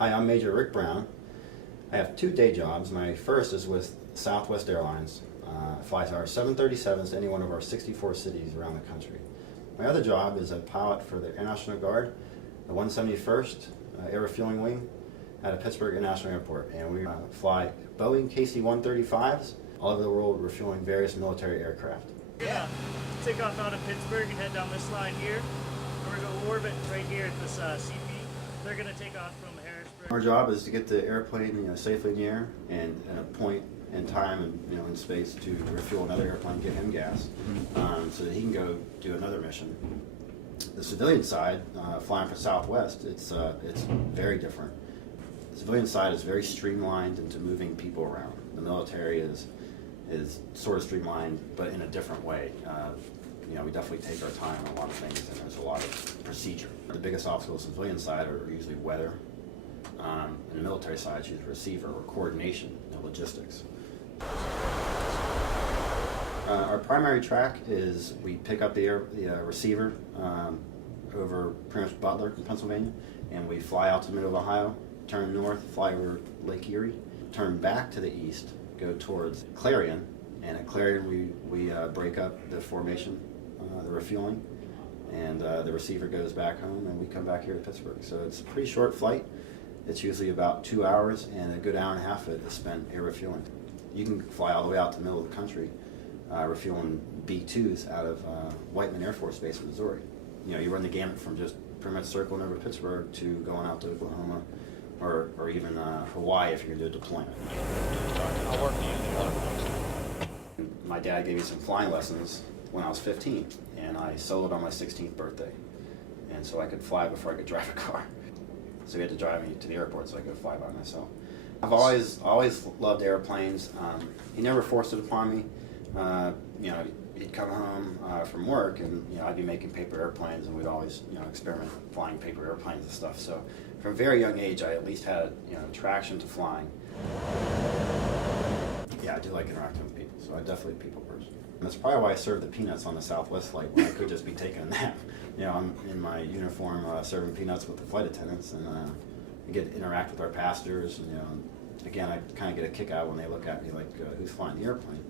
Hi, I'm Major Rick Brown. I have two day jobs. My first is with Southwest Airlines. Flies our 737s to any one of our 64 cities around the country. My other job is a pilot for the Air National Guard, the 171st Air Refueling Wing at a Pittsburgh International Airport. And we fly Boeing KC-135s all over the world, refueling various military aircraft. Yeah, take off out of Pittsburgh and head down this line here. And we're going to orbit right here at this CP. They're going to take off from Harrisburg. Our job is to get the airplane safely in the air and at a point in time and in space to refuel another airplane, give him gas, so that he can go do another mission. The civilian side, flying for Southwest, it's very different. The civilian side is very streamlined into moving people around. The military is sort of streamlined, but in a different way. We definitely take our time on a lot of things, and there's a lot of procedure. The biggest obstacles on the civilian side are usually weather. And the military side, it's usually receiver or coordination and logistics. Our primary track is we pick up the receiver over pretty much Butler in Pennsylvania, and we fly out to the middle of Ohio, turn north, fly over Lake Erie, turn back to the east, go towards Clarion, and at Clarion we break up the formation, the refueling, and the receiver goes back home, and we come back here to Pittsburgh. So it's a pretty short flight. It's usually about 2 hours, and a good hour and a half of it is spent air refueling. You can fly all the way out to the middle of the country, refueling B-2s out of Whiteman Air Force Base in Missouri. You run the gamut from just pretty much circling over Pittsburgh to going out to Oklahoma, or even Hawaii if you're going to do a deployment. I'll work you. My dad gave me some flying lessons when I was 15, and I soloed on my 16th birthday, and so I could fly before I could drive a car. So he had to drive me to the airport so I could fly by myself. I've always loved airplanes. He never forced it upon me. He'd come home from work, and I'd be making paper airplanes, and we'd always experiment flying paper airplanes and stuff. So from a very young age, I at least had attraction to flying. Yeah, I do like interacting with people, so I'm definitely a people person. And that's probably why I served the peanuts on the Southwest flight when I could just be taking a nap. I'm in my uniform serving peanuts with the flight attendants, and I get to interact with our passengers. And again, I kind of get a kick out when they look at me like, who's flying the airplane?